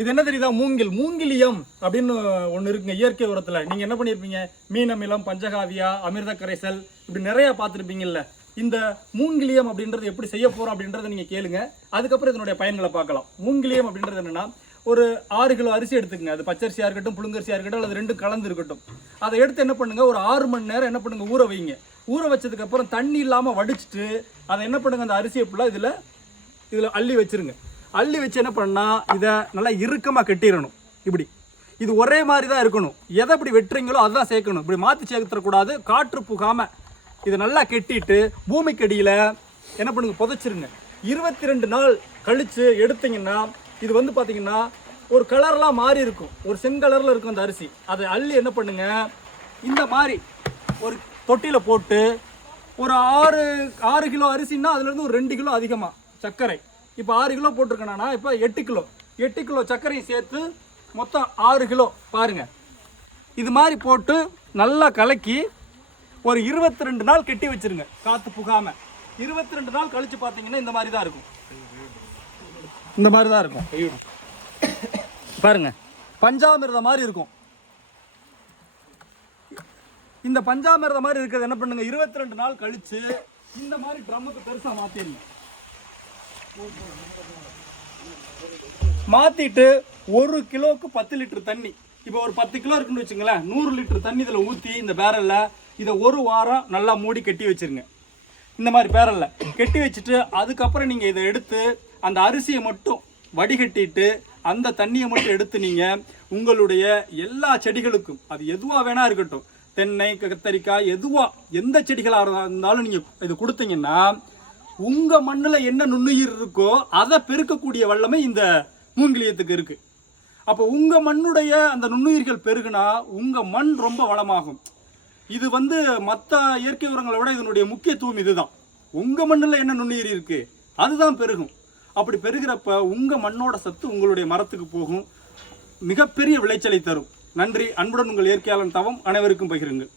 இது என்ன தெரியுதா? மூங்கில். மூங்கிலியம் அப்படின்னு ஒன்று இருக்குங்க இயற்கை உரத்தில். நீங்கள் என்ன பண்ணியிருப்பீங்க மீன் அமிலம் பஞ்சகாவியா அமிர்த கரைசல் இப்படி நிறைய பார்த்துருப்பீங்கல்ல. இந்த மூங்கிலியம் அப்படின்றது எப்படி செய்ய போகிறோம் அப்படின்றத நீங்கள் கேளுங்க. அதுக்கப்புறம் இதனுடைய பயன்களை பார்க்கலாம். மூங்கிலியம் அப்படின்றது என்னென்னா ஒரு ஆறு கிலோ அரிசி எடுத்துக்கங்க. அது பச்சரிசியாக இருக்கட்டும் புழுங்கரிசியாக இருக்கட்டும் அல்லது ரெண்டும் கலந்து இருக்கட்டும். அதை எடுத்து என்ன பண்ணுங்கள் ஒரு ஆறு மணி நேரம் என்ன பண்ணுங்கள் ஊற வைங்க. ஊற வச்சதுக்கப்புறம் தண்ணி இல்லாமல் வடிச்சிட்டு அதை என்ன பண்ணுங்கள் அந்த அரிசியை ஃபுல்லாக இதில் இதில் அள்ளி வச்சிருங்க. அள்ளி வச்சு என்ன பண்ணால் இதை நல்லா இறுக்கமாக கட்டிடணும். இப்படி. இது ஒரே மாதிரி தான் இருக்கணும். எதை இப்படி வெட்டுறீங்களோ அதுதான் சேர்க்கணும். இப்படி மாற்றி சேர்த்துடக்கூடாது. காற்று புகாமல் இதை நல்லா கெட்டிட்டு பூமிக்கடியில் என்ன பண்ணுங்க புதைச்சிருங்க. இருபத்தி ரெண்டு நாள் கழித்து எடுத்தீங்கன்னா இது வந்து பார்த்தீங்கன்னா ஒரு கலர்லாம் மாறி இருக்கும். ஒரு செங்கலரில் இருக்கும் அந்த அரிசி. அதை அள்ளி என்ன பண்ணுங்க இந்த மாதிரி ஒரு தொட்டியில் போட்டு ஒரு ஆறு ஆறு கிலோ அரிசின்னா அதுலேருந்து ஒரு ரெண்டு கிலோ அதிகமாக சர்க்கரை. இப்போ ஆறு கிலோ போட்டிருக்கேனா இப்போ எட்டு கிலோ. எட்டு கிலோ சர்க்கரையும் சேர்த்து மொத்தம் ஆறு கிலோ பாருங்க. இது மாதிரி போட்டு நல்லா கலக்கி ஒரு இருபத்தி ரெண்டு நாள் கெட்டி வச்சிருங்க. காற்று புகாம. இருபத்தி ரெண்டு நாள் கழிச்சு பார்த்தீங்கன்னா இந்த மாதிரி தான் இருக்கும். இந்த மாதிரி தான் இருக்கும். பாருங்க. பஞ்சாமிர்தம் மாதிரி இருக்கும். இந்த பஞ்சாமிர்தம் மாதிரி இருக்கிறது என்ன பண்ணுங்க? இருபத்தி ரெண்டு நாள் கழிச்சு இந்த மாதிரி ட்ரம்முக்கு பெருசா மாற்றிடுங்க மாத்திட்டு ஒரு கிலோவுக்கு பத்து லிட்டர் தண்ணி. இப்போ ஒரு பத்து கிலோ இருக்குன்னு வச்சுங்களேன் நூறு லிட்டர் தண்ணி இதில் ஊற்றி இந்த பேரல்ல இதை ஒரு வாரம் நல்லா மூடி கட்டி வச்சிருங்க. இந்த மாதிரி பேரல்ல கட்டி வச்சுட்டு அதுக்கப்புறம் நீங்கள் இதை எடுத்து அந்த அரிசியை மட்டும் வடிகட்டிட்டு அந்த தண்ணியை மட்டும் எடுத்து நீங்கள் உங்களுடைய எல்லா செடிகளுக்கும் அது எதுவாக வேணா இருக்கட்டும் தென்னை கத்தரிக்காய் எதுவாக எந்த செடிகளாக இருந்தாலும் நீங்கள் இது கொடுத்தீங்கன்னா உங்க மண்ணில் என்ன நுண்ணுயிர் இருக்கோ அதை பெருக்கக்கூடிய வல்லமை இந்த மூங்கிலியத்துக்கு இருக்கு. அப்போ உங்க மண்ணுடைய அந்த நுண்ணுயிர்கள் பெருகுனா உங்க மண் ரொம்ப வளமாகும். இது வந்து மற்ற இயற்கை உரங்களை விட இதனுடைய முக்கியத்துவம் இதுதான். உங்க மண்ணில் என்ன நுண்ணுயிர் இருக்கு அதுதான் பெருகும். அப்படி பெருகிறப்ப உங்க மண்ணோட சத்து உங்களுடைய மரத்துக்கு போகும். மிகப்பெரிய விளைச்சலை தரும். நன்றி. அன்புடன் உங்கள் இயற்கையாளன் தவம். அனைவருக்கும் பகிருங்கள்.